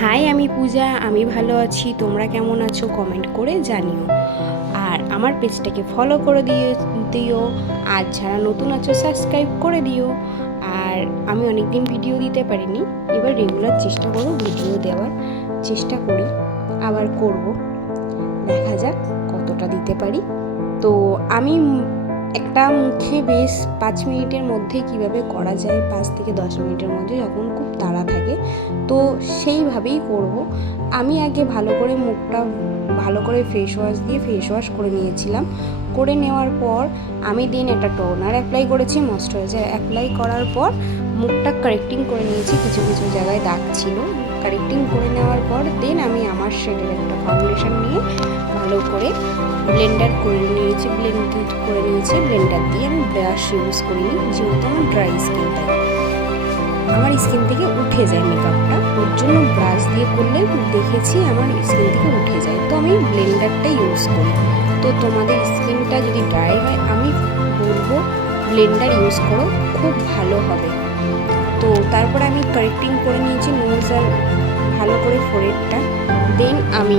High, আমি পূজা। আমি ভালো আছি। তোমরা কেমন আছো কমেন্ট করে জানিও। আর আমার পেজটাকে ফলো করে দিও। আর যারা নতুন আছো সাবস্ক্রাইব করে দিও। আর আমি অনেকদিন ভিডিও দিতে পারিনি, এবার রেগুলার চেষ্টা করব ভিডিও দেওয়ার চেষ্টা করি, আবার করব, দেখা যাক কতটা দিতে পারি। তো আমি একটা মুখে বেশ 5 মিনিটের মধ্যে কিভাবে করা যায়, 5 থেকে 10 মিনিটের মধ্যে, যখন খুব তাড়া থাকে তো সেইভাবেই করব। আমি আগে ভালো করে মুখটা ভালো করে ফেস ওয়াশ করে নিয়েছিলাম। করে নেওয়ার পর আমি একটা টোনার অ্যাপ্লাই করেছি, ময়েশ্চারাইজার অ্যাপ্লাই করার পর মুখটা কারেক্টিং করে নিয়েছি। কিছু কিছু জায়গায় দাগ ছিল, কারেক্টিং করে নেওয়ার পর আমি আমার শেডের একটা ফাউন্ডেশন নিয়ে ভালো করে ব্লেন্ডার করে নিয়েছি। ব্লেন্ডার দিয়ে আমি ব্রাশ ইউজ করিনি, যেহেতু আমার ড্রাই স্কিন, তাই আমার স্কিন থেকে উঠে যায় মেকআপটা, ওর জন্য ব্রাশ দিয়ে করলে দেখেছি আমার স্কিন থেকে উঠে যায়, তো আমি ব্লেন্ডারটা ইউজ করি। তো তোমাদের স্কিনটা যদি ড্রাই হয়, আমি বলবো ব্লেন্ডার ইউজ করো, খুব ভালো হবে। তো তারপর আমি কারেক্টিং করে নিয়েছি নোজ আর ভালো করে ফোreheadটা। আমি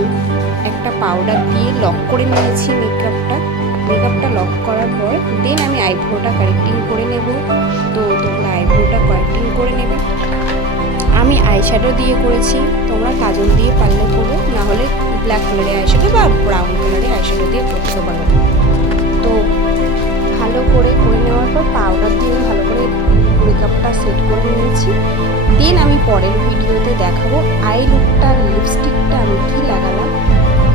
একটা পাউডার দিয়ে লক করে নিয়েছি মেকআপটা লক করার পর আমি আইব্রোটা কারেক্টিং করে নেব। তো তোমরা আইব্রোটা কারেক্টিং করে নেবে। আমি আইশ্যাডো দিয়ে করেছি, তোমরা কাজল দিয়ে পারলে করো, না হলে ব্ল্যাক কালারের আইশ্যাডো বা ব্রাউন কালারের আইশ্যাডো দিয়ে করতে পারো। তো ভালো করে নেওয়ার পর পাউডার দিয়ে ভালো করে মেকআপটা সেট করে নিয়েছি। আমি পরের ভিডিওতে দেখাবো আই লুকটা, লিপস্টিকটা আমি কি লাগালাম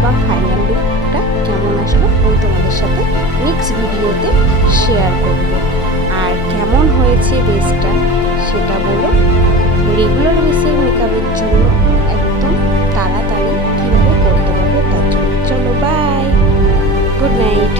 বা ফাইনাল লুকটা কেমন আসলো, আমি তোমাদের সাথে নেক্সট ভিডিওতে শেয়ার করব। আর কেমন হয়েছে বেসটা সেটা বলো। রেগুলার বেসের মেকআপের জন্য একদম তাড়াতাড়ি কীভাবে করতে পারবে তার জন্য। চলো, বাই, গুড নাইট।